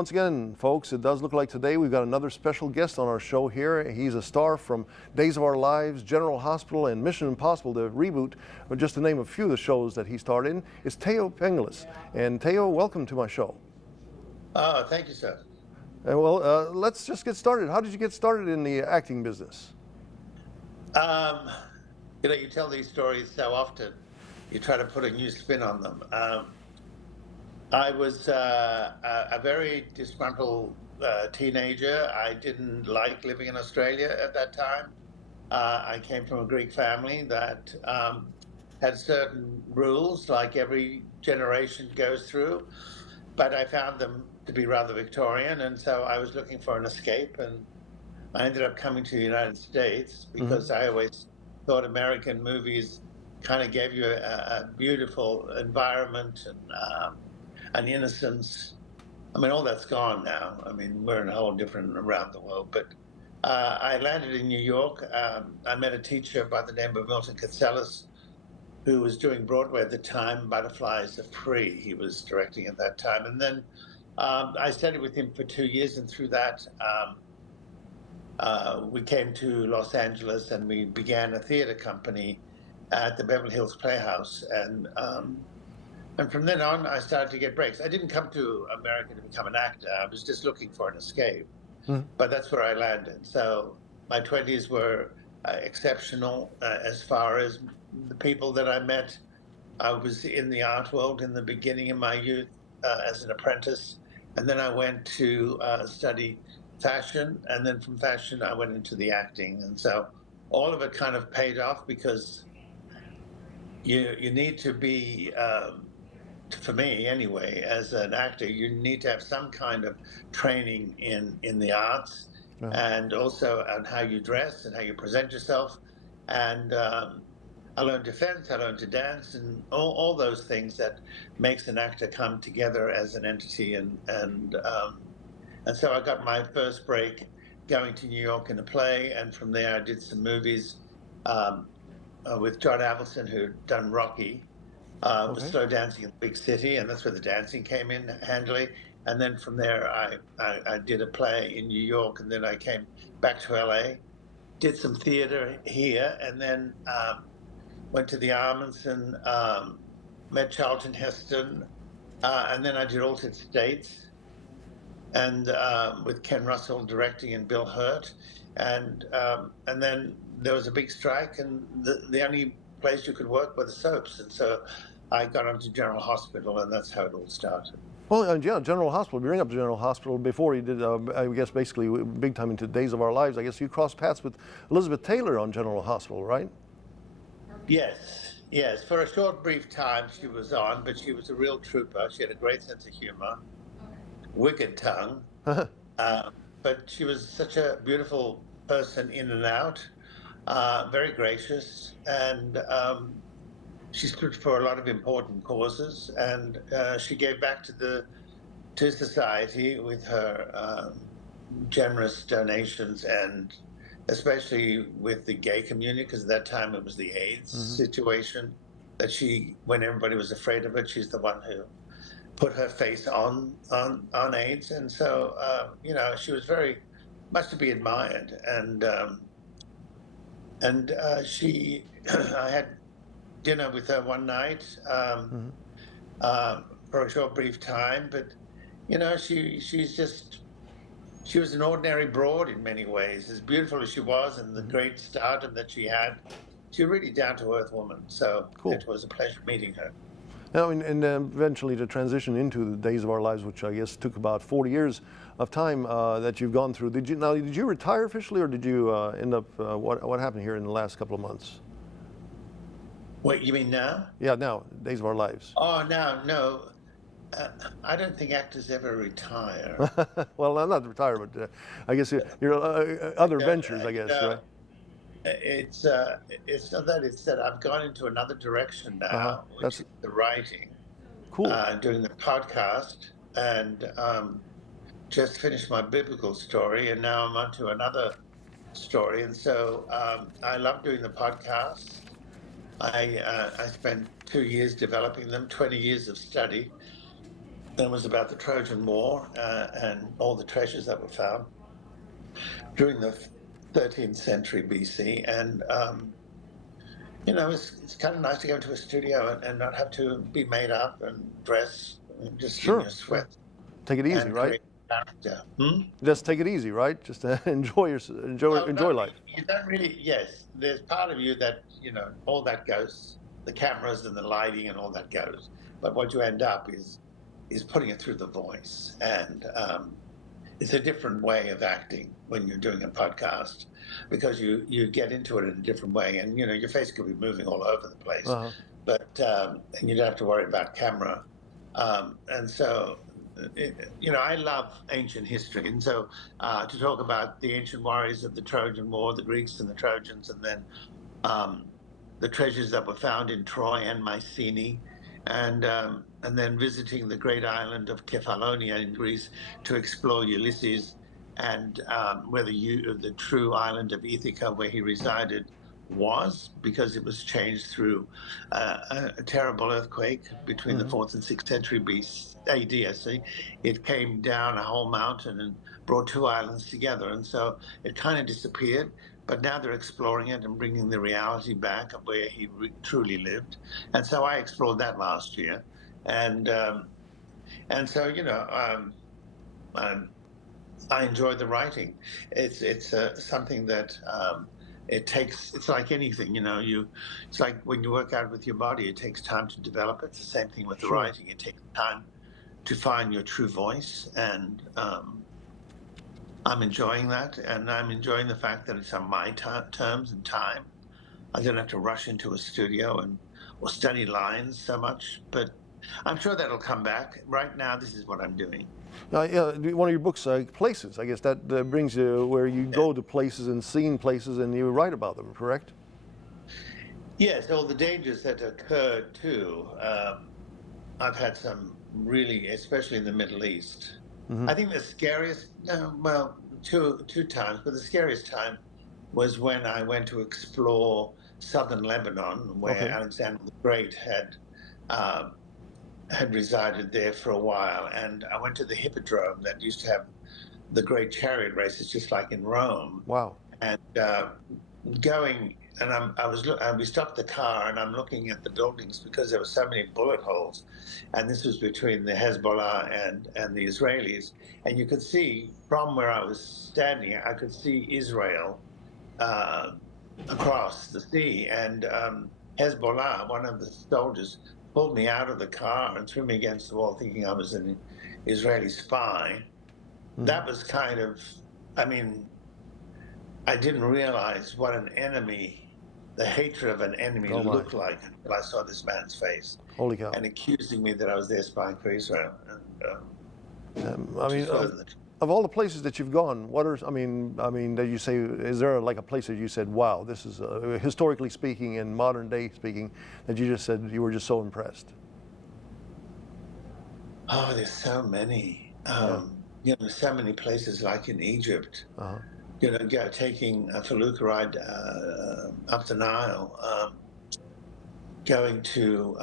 once again, folks, it does look like today we've got another special guest on our show here. He's a star from Days of Our Lives, General Hospital, and Mission Impossible, the reboot, just to name a few of the shows that he starred in. It's Thaao Penghlis. And Thaao, welcome to my show. Thank you, sir. Well, let's just get started. How did you get started in the acting business? You tell these stories so often, you try to put a new spin on them. I was a very disgruntled teenager. I didn't like living in Australia at that time. I came from a Greek family that had certain rules, like every generation goes through, but I found them to be rather Victorian, and so I was looking for an escape, and I ended up coming to the United States because I always thought American movies kind of gave you a beautiful environment and an innocence. I mean, all that's gone now. I mean, we're in a whole different around the world. But I landed in New York. I met a teacher by the name of Milton Katselas, who was doing Broadway at the time, Butterflies of Pree. He was directing at that time. And then I studied with him for 2 years, and through that, we came to Los Angeles and we began a theater company at the Beverly Hills Playhouse. And from then on, I started to get breaks. I didn't come to America to become an actor. I was just looking for an escape. But that's where I landed. So my 20s were exceptional as far as the people that I met. I was in the art world in the beginning of my youth as an apprentice. And then I went to study fashion. And then from fashion, I went into the acting. And so all of it kind of paid off because you need to be, for me anyway, as an actor, you need to have some kind of training in the arts and also on how you dress and how you present yourself. And I learned defense, I learned to dance, and all those things that makes an actor come together as an entity. And so I got my first break going to New York in a play, and from there I did some movies with John Avildsen, who'd done Rocky. Was slow dancing in the big city, and that's where the dancing came in handily. And then from there, I did a play in New York, and then I came back to LA, did some theater here, and then went to the Arments and met Charlton Heston, and then I did Altered States, and with Ken Russell directing and Bill Hurt, and then there was a big strike, and the only place you could work were the soaps, and so I got onto General Hospital, and that's how it all started. Well, yeah, General Hospital. You bring up General Hospital before you did, I guess, basically big time into Days of Our Lives. I guess you crossed paths with Elizabeth Taylor on General Hospital, right? Yes. For a short, brief time she was on, but she was a real trooper. She had a great sense of humor, wicked tongue, but she was such a beautiful person in and out, very gracious, and she stood for a lot of important causes, and she gave back to society with her generous donations, and especially with the gay community, because at that time it was the AIDS situation that when everybody was afraid of it, she's the one who put her face on AIDS, and so she was very much to be admired, and I had dinner with her one night for a short, brief time, but she was an ordinary broad in many ways, as beautiful as she was, and the great stardom that she had. She's a really down-to-earth woman, so It was a pleasure meeting her. Now, and eventually to transition into the Days of Our Lives, which I guess took about 40 years of time that you've gone through. Did you retire officially, or did you end up? What happened here in the last couple of months? What, you mean now? Yeah, now, Days of Our Lives. Oh, now, no. I don't think actors ever retire. Well, I'm not retired, but I guess you're other ventures, I guess, right? It's not that, it's that I've gone into another direction now, which is the writing. Cool. Doing the podcast, and just finished my biblical story, and now I'm onto another story. And so I love doing the podcast. I spent 2 years developing them, 20 years of study. It was about the Trojan War and all the treasures that were found during the 13th century BC. And, it's kind of nice to go into a studio and not have to be made up and dress just in Sure, your sure. sweat Take it easy, and right? create character. Hmm? Just take it easy, right? Just enjoy Well, life. you don't really, yes, there's part of you that, all that goes, the cameras and the lighting and all that goes. But what you end up is putting it through the voice. And it's a different way of acting when you're doing a podcast because you get into it in a different way. And, your face could be moving all over the place, Uh-huh. but, and you don't have to worry about camera. And so, I love ancient history. And so to talk about the ancient warriors of the Trojan War, the Greeks and the Trojans, and then the treasures that were found in Troy and Mycenae, and then visiting the great island of Kefalonia in Greece to explore Ulysses and where the true island of Ithaca, where he resided, was, because it was changed through a terrible earthquake between the 4th and 6th century BC, AD. See, it came down a whole mountain and brought two islands together, and so it kind of disappeared. But now they're exploring it and bringing the reality back of where he truly lived. And so I explored that last year, and so I enjoy the writing. It's something that it takes. It's like anything, It's like when you work out with your body, it takes time to develop it. It's the same thing with the Sure. writing. It takes time to find your true voice, and I'm enjoying that, and I'm enjoying the fact that it's on my terms and time. I don't have to rush into a studio or study lines so much, but I'm sure that'll come back. Right now, this is what I'm doing. Yeah, one of your books, Places, I guess that brings you where you go to places and seen places and you write about them, correct? Yes, all the dangers that occurred too. I've had some really, especially in the Middle East. I think the scariest, well, two times, but the scariest time was when I went to explore southern Lebanon, where Okay. Alexander the Great had resided there for a while, and I went to the Hippodrome that used to have the great chariot races, just like in Rome, Wow. and going. And we stopped the car, and I'm looking at the buildings because there were so many bullet holes, and this was between the Hezbollah and the Israelis, and you could see from where I was standing, I could see Israel across the sea, and Hezbollah, one of the soldiers, pulled me out of the car and threw me against the wall, thinking I was an Israeli spy. That was kind of, I mean, I didn't realize what an enemy, the hatred of an enemy Oh my. looked like until I saw this man's face Holy cow. and accusing me that I was there spying for Israel. And I mean, just further, of all the places that you've gone, what are, I mean, that you say, is there like a place that you said, wow, this is historically speaking and modern day speaking, that you just said you were just so impressed? oh, there's so many. So many places like in Egypt. Uh-huh. Taking a felucca ride up the Nile, going to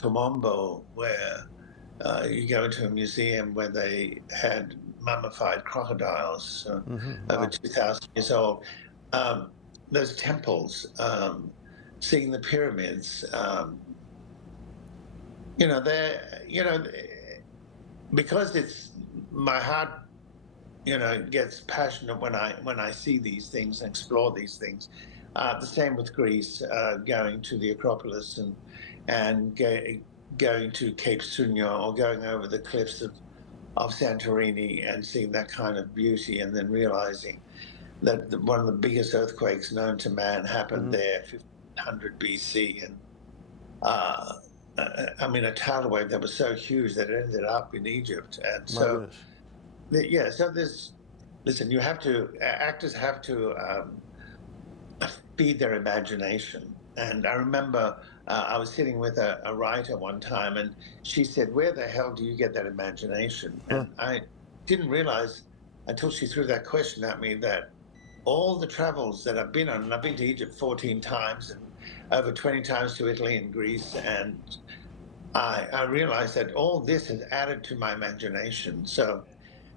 Komombo, where you go into a museum where they had mummified crocodiles over Wow. 2,000 years old. Those temples, seeing the pyramids, they're, because it's my heart gets passionate when I see these things and explore these things. The same with Greece, going to the Acropolis and going to Cape Sunion or going over the cliffs of Santorini and seeing that kind of beauty, and then realizing that one of the biggest earthquakes known to man happened there, 1500 BC, and I mean a tidal wave that was so huge that it ended up in Egypt, and My so. goodness. Yeah, so listen, actors have to feed their imagination. And I remember I was sitting with a writer one time, and she said, where the hell do you get that imagination? Huh. And I didn't realize until she threw that question at me that all the travels that I've been on, and I've been to Egypt 14 times and over 20 times to Italy and Greece, and I realized that all this has added to my imagination. So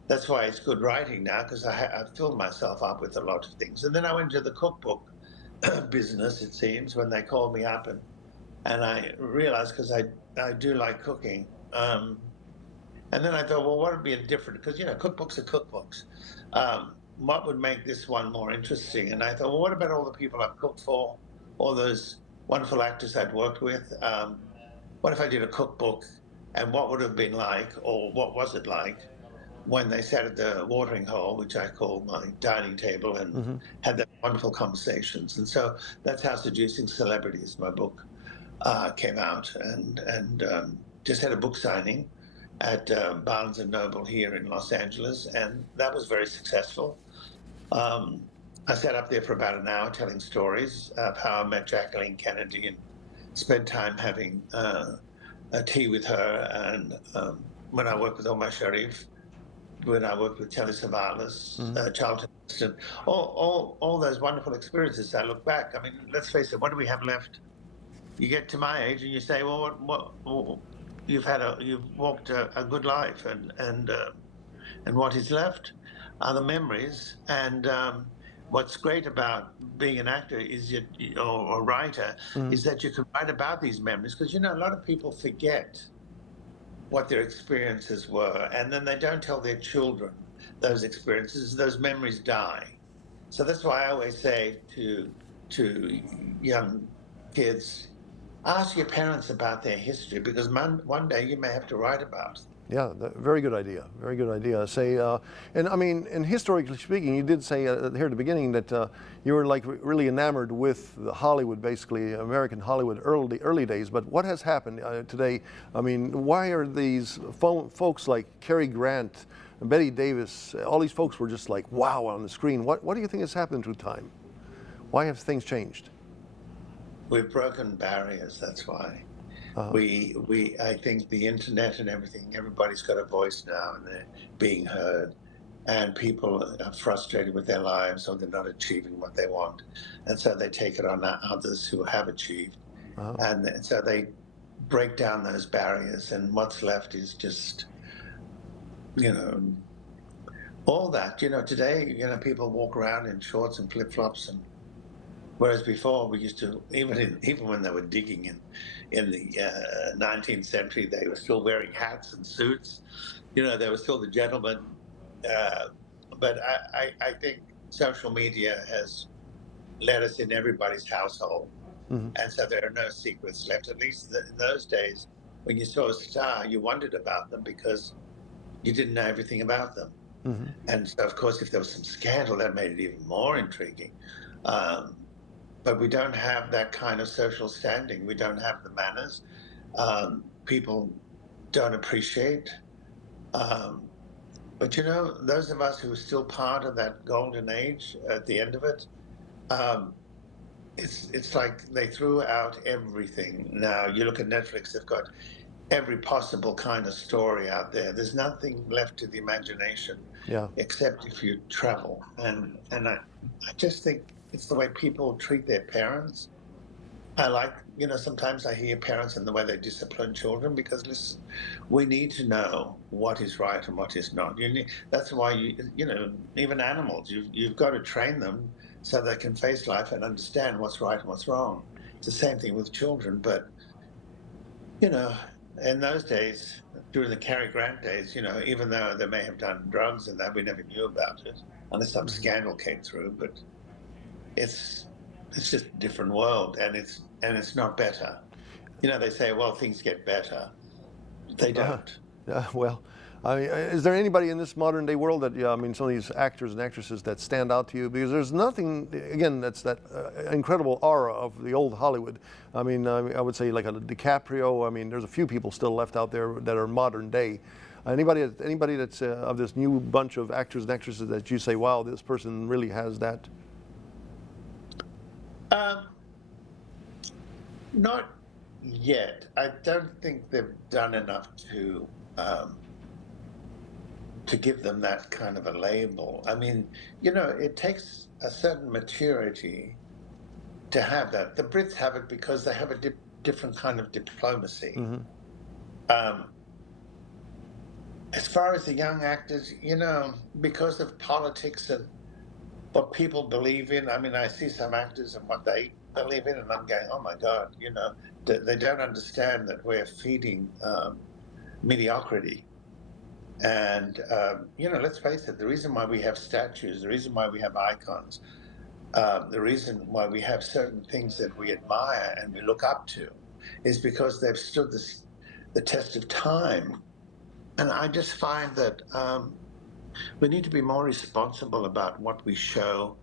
that's why it's good writing now, because I filled myself up with a lot of things. And then I went to the cookbook business, it seems, when they called me up, and I realized, because I do like cooking. And then I thought, well, what would be a different, because, cookbooks are cookbooks. What would make this one more interesting? And I thought, well, what about all the people I've cooked for, all those wonderful actors I'd worked with? What if I did a cookbook, and what would it have been like, or what was it like when they sat at the watering hole, which I call my dining table, and had their wonderful conversations? And so that's how Seducing Celebrities, my book, came out, and just had a book signing at Barnes and Noble here in Los Angeles, and that was very successful. I sat up there for about an hour telling stories of how I met Jacqueline Kennedy and spent time having a tea with her, and when I worked with Omar Sharif, when I worked with Telly Savalas, Charlton Heston, all those wonderful experiences. I look back. I mean, let's face it. What do we have left? You get to my age, and you say, "Well, what you've walked a good life, and what is left are the memories." And what's great about being an actor is or a writer is that you can write about these memories, because a lot of people forget what their experiences were, and then they don't tell their children those experiences. Those memories die. So that's why I always say to young kids, ask your parents about their history, because one day you may have to write about it. Yeah, very good idea. Very good idea. Say, and I mean, and historically speaking, you did say here at the beginning that you were like really enamored with the Hollywood, basically American Hollywood early days. But what has happened today? I mean, why are these folks like Cary Grant, Betty Davis, all these folks were just like wow on the screen? What do you think has happened through time? Why have things changed? We've broken barriers. That's why. I think the internet and everything, everybody's got a voice now, and they're being heard, and people are frustrated with their lives, or they're not achieving what they want, and so they take it on others who have achieved, and so they break down those barriers, and what's left is just all that. Today, people walk around in shorts and flip-flops, and whereas before we used to, even when they were digging in the 19th century, they were still wearing hats and suits. They were still the gentlemen. But I think social media has let us in everybody's household, and so there are no secrets left. At least in those days, when you saw a star, you wondered about them because you didn't know everything about them. And so, of course, if there was some scandal, that made it even more intriguing. But we don't have that kind of social standing. We don't have the manners. People don't appreciate. But those of us who are still part of that golden age at the end of it, it's like they threw out everything. Now you look at Netflix; they've got every possible kind of story out there. There's nothing left to the imagination, except if you travel. And I just think it's the way people treat their parents. I like, sometimes I hear parents and the way they discipline children, because listen, we need to know what is right and what is not. That's why even animals, you've got to train them so they can face life and understand what's right and what's wrong. It's the same thing with children, but in those days, during the Cary Grant days, even though they may have done drugs and that, we never knew about it unless some scandal came through. But it's just a different world, and it's not better. They say, well, things get better. They don't. Well, I mean, is there anybody in this modern day world that, I mean, some of these actors and actresses that stand out to you? Because there's nothing, again, that's that incredible aura of the old Hollywood. I mean, I would say like a DiCaprio. I mean, there's a few people still left out there that are modern day. Anybody that's of this new bunch of actors and actresses that you say, wow, this person really has that? Not yet. I don't think they've done enough to give them that kind of a label. I mean, it takes a certain maturity to have that. The Brits have it because they have a different kind of diplomacy. Um, as far as the young actors, because of politics and what people believe in, I mean, I see some actors and what they believe in, and I'm going, oh my God, they don't understand that we're feeding mediocrity. And, let's face it, the reason why we have statues, the reason why we have icons, the reason why we have certain things that we admire and we look up to is because they've stood the test of time. And I just find that we need to be more responsible about what we show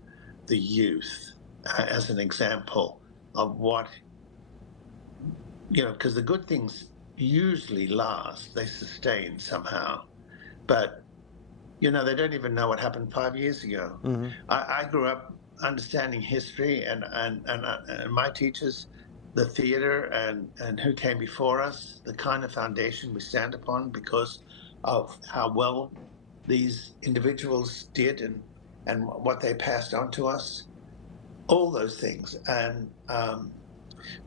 the youth as an example of what, because the good things usually last, they sustain somehow. But, they don't even know what happened 5 years ago. Mm-hmm. I grew up understanding history and my teachers, the theater and who came before us, the kind of foundation we stand upon because of how well these individuals did and what they passed on to us, all those things. And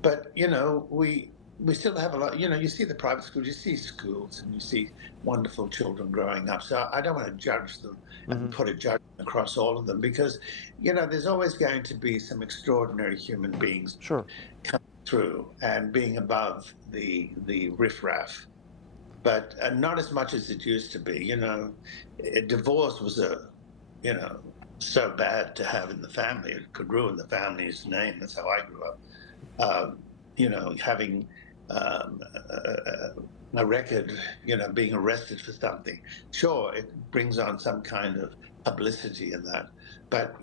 but we still have a lot. You see the private schools, you see schools, and you see wonderful children growing up. So I don't want to judge them and put a judgment across all of them because there's always going to be some extraordinary human beings coming through and being above the riffraff. But not as much as it used to be. Divorce was so bad to have in the family. It could ruin the family's name. That's how I grew up. Having a record, being arrested for something. Sure, it brings on some kind of publicity in that. But,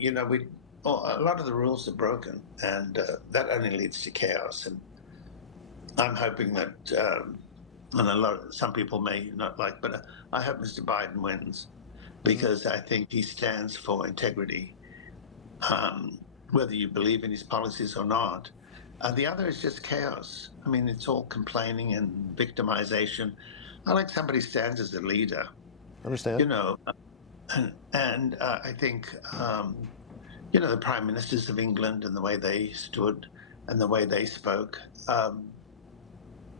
a lot of the rules are broken, and that only leads to chaos. And I'm hoping that... and some people may not like, but I hope Mr. Biden wins because I think he stands for integrity, whether you believe in his policies or not. The other is just chaos. I mean, it's all complaining and victimization. I like somebody who stands as a leader. Understand. And I think, the prime ministers of England and the way they stood and the way they spoke,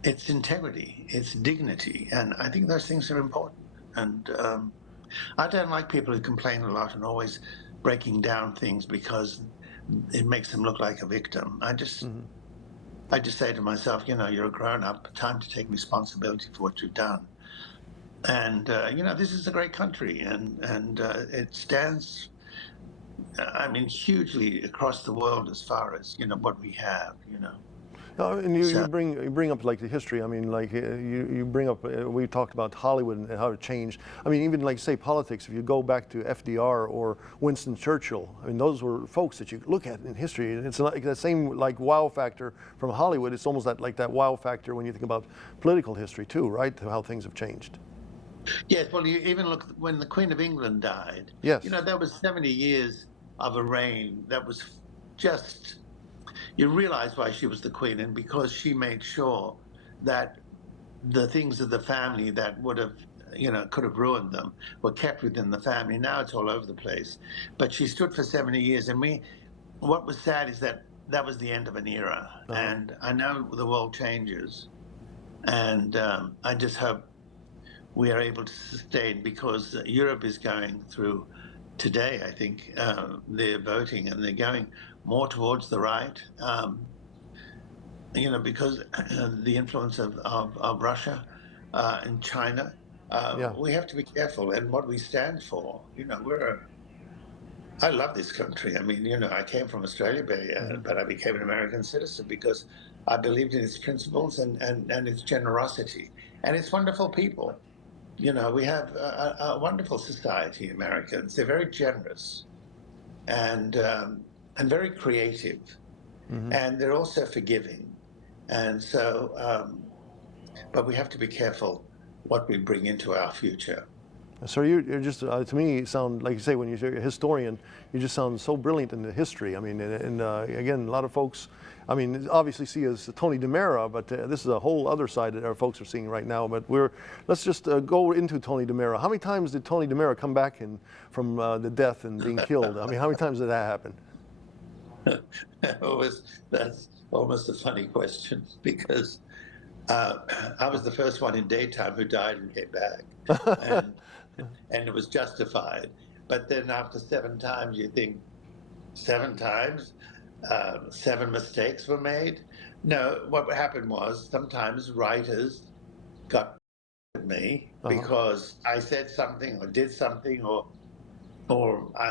it's integrity, it's dignity, and I think those things are important. And I don't like people who complain a lot and always breaking down things because it makes them look like a victim. I just say to myself, you're a grown-up, time to take responsibility for what you've done. And this is a great country, and it stands, hugely across the world as far as what we have. And you bring up like the history. I mean, like you bring up. We talked about Hollywood and how it changed. I mean, even like say politics. If you go back to FDR or Winston Churchill, I mean, those were folks that you look at in history, and it's like that same like wow factor from Hollywood. It's almost like that wow factor when you think about political history too, right? How things have changed. Yes. Well, you even look when the Queen of England died. Yes. There was 70 years of a reign that was just. You realize why she was the queen, and because she made sure that the things of the family that would have, could have ruined them were kept within the family. Now it's all over the place. But she stood for 70 years. And what was sad is that was the end of an era. And I know the world changes. And I just hope we are able to sustain, because Europe is going through today, I think, they're voting and they're going more towards the right, because the influence of Russia and China. We have to be careful and what we stand for. I love this country. I mean, I came from Australia, but I became an American citizen because I believed in its principles and its generosity and its wonderful people. We have a wonderful society, Americans. They're very generous and very creative, and they're also forgiving. And so, but we have to be careful what we bring into our future. So you're just, to me, sound, like you say, when you're a historian, you just sound so brilliant in the history. I mean, and again, a lot of folks, I mean, obviously see as Tony DiMera, but this is a whole other side that our folks are seeing right now. But let's just go into Tony DiMera. How many times did Tony DiMera come back from the death and being killed? I mean, how many times did that happen? That's almost a funny question because I was the first one in daytime who died and came back, and and it was justified. But then after 7 times, you think 7 times, 7 mistakes were made. No, what happened was sometimes writers got at me because I said something or did something, or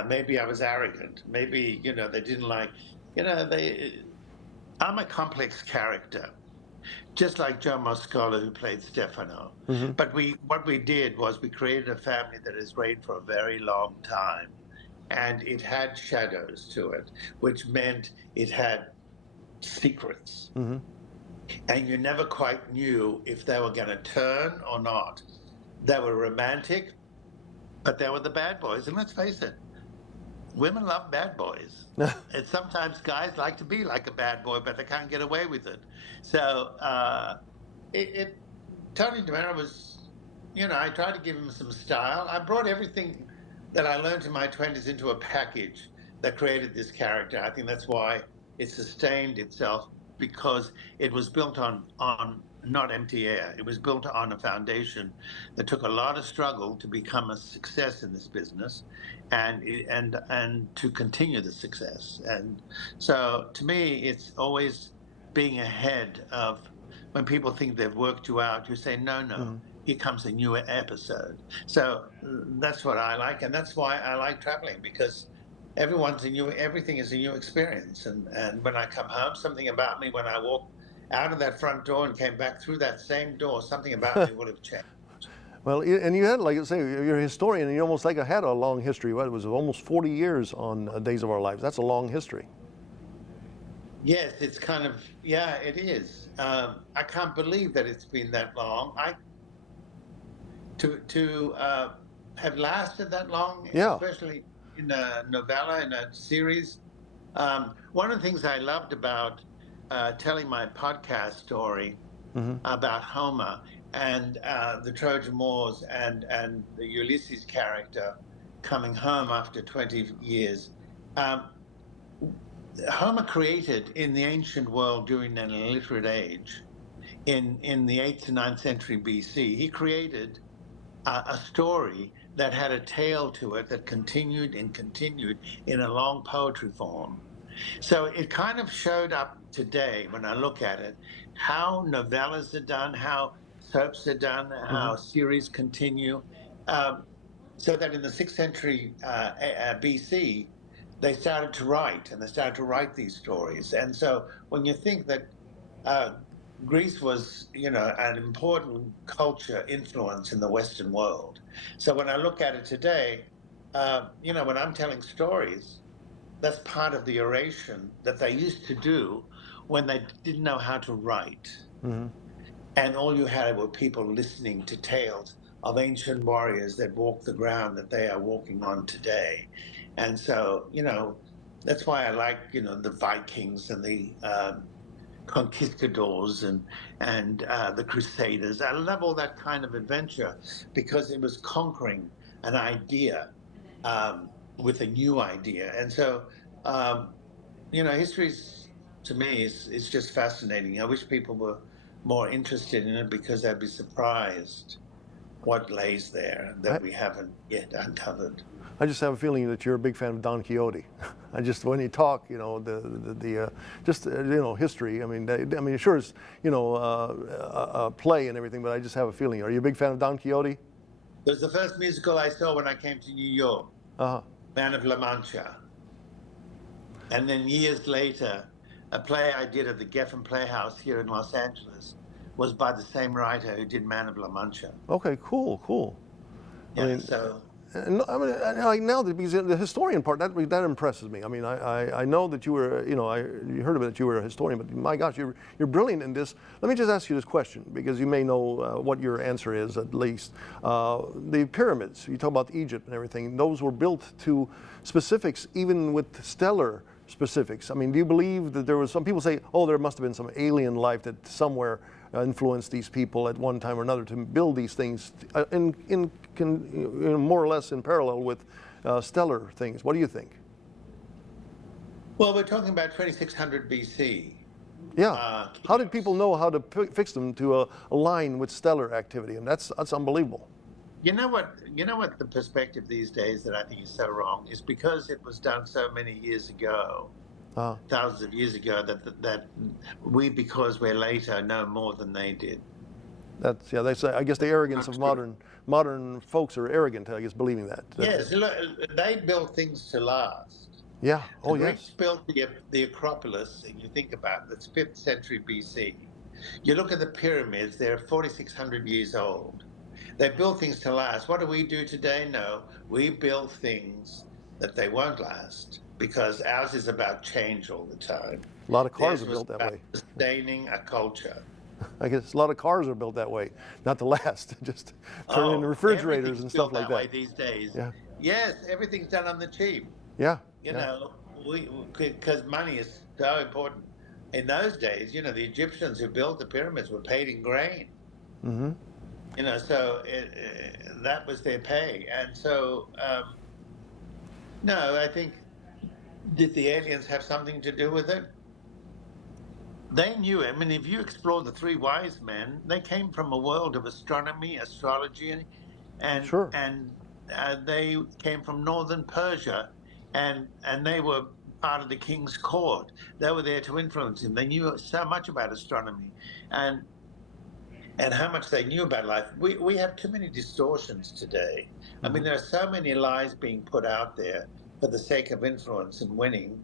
maybe I was arrogant. Maybe they didn't like. I'm a complex character, just like Joe Moscola, who played Stefano. But what we did was we created a family that has reigned for a very long time, and it had shadows to it, which meant it had secrets, and you never quite knew if they were going to turn or not. They were romantic, but they were the bad boys, and let's face it, women love bad boys. And sometimes guys like to be like a bad boy, but they can't get away with it. So Tony DiMera was, I tried to give him some style. I brought everything that I learned in my 20s into a package that created this character. I think that's why it sustained itself, because it was built on not empty air. It was built on a foundation that took a lot of struggle to become a success in this business, and to continue the success. And so to me, it's always being ahead of when people think they've worked you out. You say, no, here comes a new episode. So that's what I like, and that's why I like traveling, because everything is a new experience. And when I come home, something about me, when I walk out of that front door and came back through that same door, something about me would have changed. Well, and you had, like I say, you're a historian, and you almost had a long history. What, it was almost 40 years on Days of Our Lives. That's a long history. Yes, it's kind of, yeah, it is. I can't believe that it's been that long. To have lasted that long, especially in a novella, in a series. One of the things I loved about telling my podcast story about Homer and the Trojan Wars and the Ulysses character coming home after 20 years. Homer created in the ancient world during an illiterate age, in the 8th to 9th century BC, he created a story that had a tale to it that continued and continued in a long poetry form. So it kind of showed up today when I look at it, how novellas are done, how soaps are done, how series continue. So that in the 6th century BC, they started to write these stories. And so when you think that Greece was, an important culture influence in the Western world. So when I look at it today, when I'm telling stories, that's part of the oration that they used to do when they didn't know how to write. And all you had were people listening to tales of ancient warriors that walked the ground that they are walking on today. And so, that's why I like, the Vikings and the conquistadors and the Crusaders. I love all that kind of adventure, because it was conquering an idea with a new idea. And so, history's, to me, is just fascinating. I wish people were more interested in it, because they'd be surprised what lays there that we haven't yet uncovered. I just have a feeling that you're a big fan of Don Quixote. When you talk, history. I mean, sure, it's a play and everything, but I just have a feeling. Are you a big fan of Don Quixote? It was the first musical I saw when I came to New York. Man of La Mancha. And then years later, a play I did at the Geffen Playhouse here in Los Angeles was by the same writer who did Man of La Mancha. Okay, cool. Yeah, so. And now because the historian part, that impresses me. I mean, I know that you were, you heard of it, that you were a historian, but my gosh, you're brilliant in this. Let me just ask you this question, because you may know what your answer is, at least. The pyramids, you talk about Egypt and everything, those were built to specifics, even with stellar specifics. I mean, do you believe that there was, some people say, oh, there must have been some alien life that somewhere influenced these people at one time or another to build these things more or less in parallel with stellar things. What do you think? Well, we're talking about 2600 BC. Yeah. How did people know how to fix them to align with stellar activity? And that's unbelievable. You know what? You know what the perspective these days that I think is so wrong is because it was done so many years ago, Uh, thousands of years ago, that we, because we're later, know more than they did. that's yeah. They say I guess the arrogance Not of true. modern folks are arrogant. I guess believing that. Yes, look, they built things to last. Yeah. The Oh Greeks yes. built the Acropolis, and you think about it, that's 5th century BC. You look at the pyramids; they're 4,600 years old. They build things to last. What do we do today? No, we build things that they won't last because ours is about change all the time. A lot of cars Theirs are was built that about way. sustaining a culture. I guess a lot of cars are built that way, not to last, just turn into Oh, refrigerators everything's and stuff built like that way that. these days. Yeah. Yes, everything's done on the cheap. Yeah. You Yeah. know, we because money is so important. In those days, you know, the Egyptians who built the pyramids were paid in grain. Mm-hmm. You know, so that was their pay. And so, no, I think, did the aliens have something to do with it? They knew. I mean, if you explore the three wise men, they came from a world of astronomy, astrology, Sure. and they came from northern Persia, and they were part of the king's court. They were there to influence him. They knew so much about astronomy, and and how much they knew about life. We have too many distortions today. I mean, Mm-hmm. there are so many lies being put out there for the sake of influence and winning.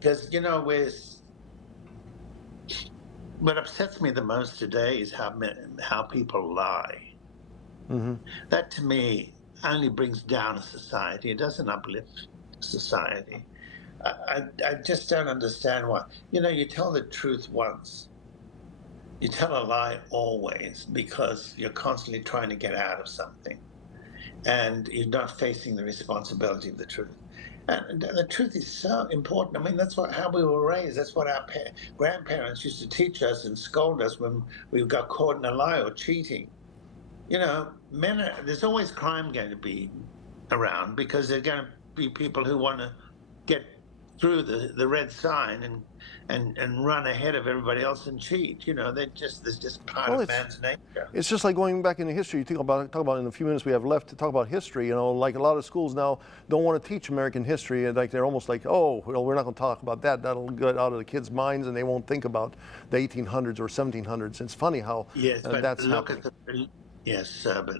Because, you know, what upsets me the most today is how people lie. Mm-hmm. That to me only brings down a society. It doesn't uplift society. I just don't understand why. You know, you tell the truth once, you tell a lie always because you're constantly trying to get out of something and you're not facing the responsibility of the truth. And the truth is so important. I mean, that's how we were raised. That's what our grandparents used to teach us and scold us when we got caught in a lie or cheating. You know, there's always crime going to be around because there's going to be people who want to get through the red sign and run ahead of everybody else and cheat. You know, there's just part Well, of man's nature. it's just like going back into history. You talk about in the few minutes we have left to talk about history. You know, like a lot of schools now don't want to teach American history, and like they're almost like, oh, well, we're not going to talk about that. That'll get out of the kids' minds, and they won't think about the 1800s or 1700s. It's funny how Yes, but that's look happening. at the yes, sir, but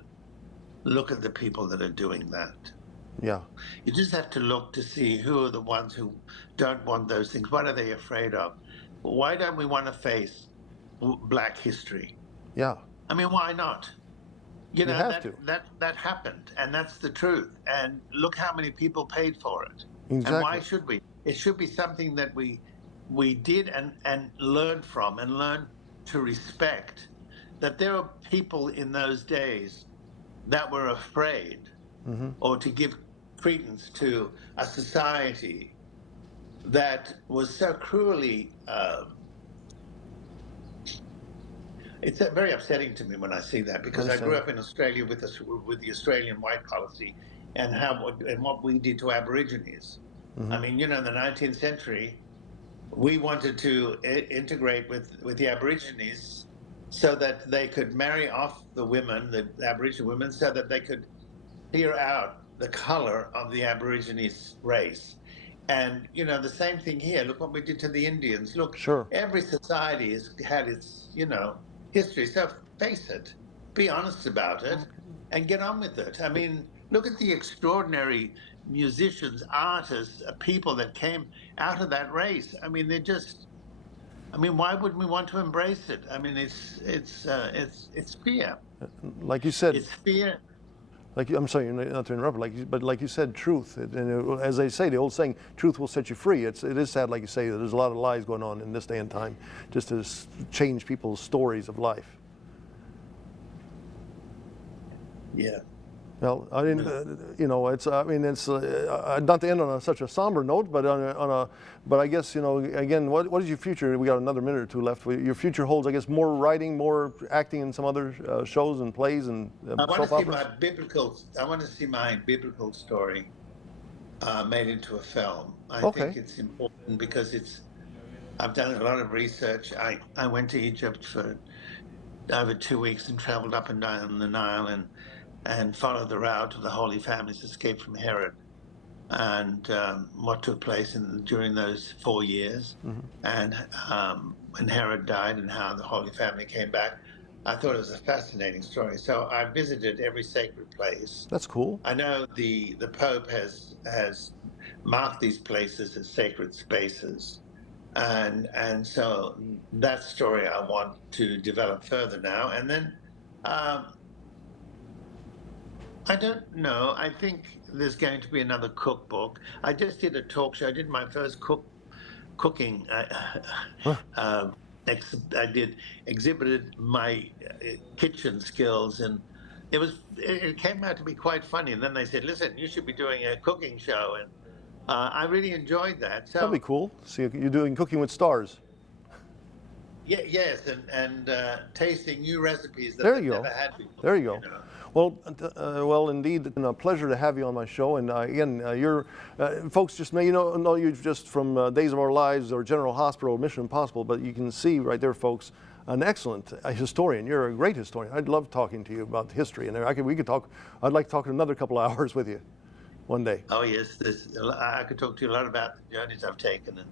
look at the people that are doing that. Yeah. You just have to look to see who are the ones who don't want those things. What are they afraid of? Why don't we want to face Black history? Yeah. I mean, why not? You You know, have to. that happened, and that's the truth. And look how many people paid for it. And why Exactly. should we? It should be something that we did and learned from and learned to respect. That there are people in those days that were afraid Mm-hmm. or to give credence to a society that was so cruelly. It's very upsetting to me when I see that because I grew Understand. up in Australia with the Australian white policy and what we did to Aborigines. I Mm-hmm. mean, you know, in the 19th century, we wanted to integrate with the Aborigines so that they could marry off the women, the Aboriginal women, so that they could clear out the color of the Aborigines race. And, you know, the same thing here. Look what we did to the Indians. Look, Sure. every society has had its, you know, history. So face it, be honest about it, and get on with it. I mean, look at the extraordinary musicians, artists, people that came out of that race. I mean, they're just. I mean, why wouldn't we want to embrace it? I mean, it's fear. Like you said, It's fear. like I'm sorry not to interrupt, but like you said, truth. As they say, the old saying, "Truth will set you free." It is sad, like you say, that there's a lot of lies going on in this day and time, just to change people's stories of life. Yeah. Well, I didn't, you know, it's. I mean, it's not to end on such a somber note, but but I guess, you know, again, what is your future? We got another minute or two left. Your future holds, I guess, more writing, more acting in some other shows and plays and soap operas. I want to see my biblical story made into a film. I Okay. think it's important because I've done a lot of research. I went to Egypt for over 2 weeks and traveled up and down the Nile and followed the route of the Holy Family's escape from Herod and what took place during those 4 years, and when Herod died and how the Holy Family came back. I thought it was a fascinating story. So I visited every sacred place. That's cool. I know the Pope has marked these places as sacred spaces, and so that story I want to develop further now. And then I don't know. I think there's going to be another cookbook. I just did a talk show. I did my first cooking. I did exhibited my kitchen skills, and it came out to be quite funny. And then they said, "Listen, you should be doing a cooking show," and I really enjoyed that. So That'd be cool. See, you're doing Cooking with Stars. yeah, yes, and tasting new recipes that There I've you go. never had before. There you go. You know? Well, indeed, it's been a pleasure to have you on my show. And again, folks just may know you just from Days of Our Lives or General Hospital, Mission Impossible, but you can see right there, folks, an excellent historian. You're a great historian. I'd love talking to you about history, and we could talk. I'd like to talk another couple of hours with you one day. Oh yes, I could talk to you a lot about the journeys I've taken, and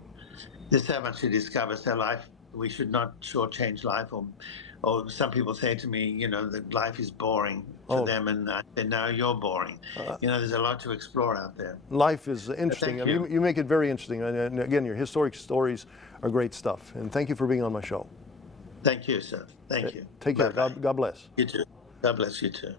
there's so much to discover. So life, we should not shortchange life, or some people say to me, that life is boring for them, and I say, no, you're boring. There's a lot to explore out there. Life is interesting. Thank you. You make it very interesting, and again, your historic stories are great stuff. And thank you for being on my show. Thank you, sir. Thank you. Take care. Bye-bye. God bless. You too. God bless you too.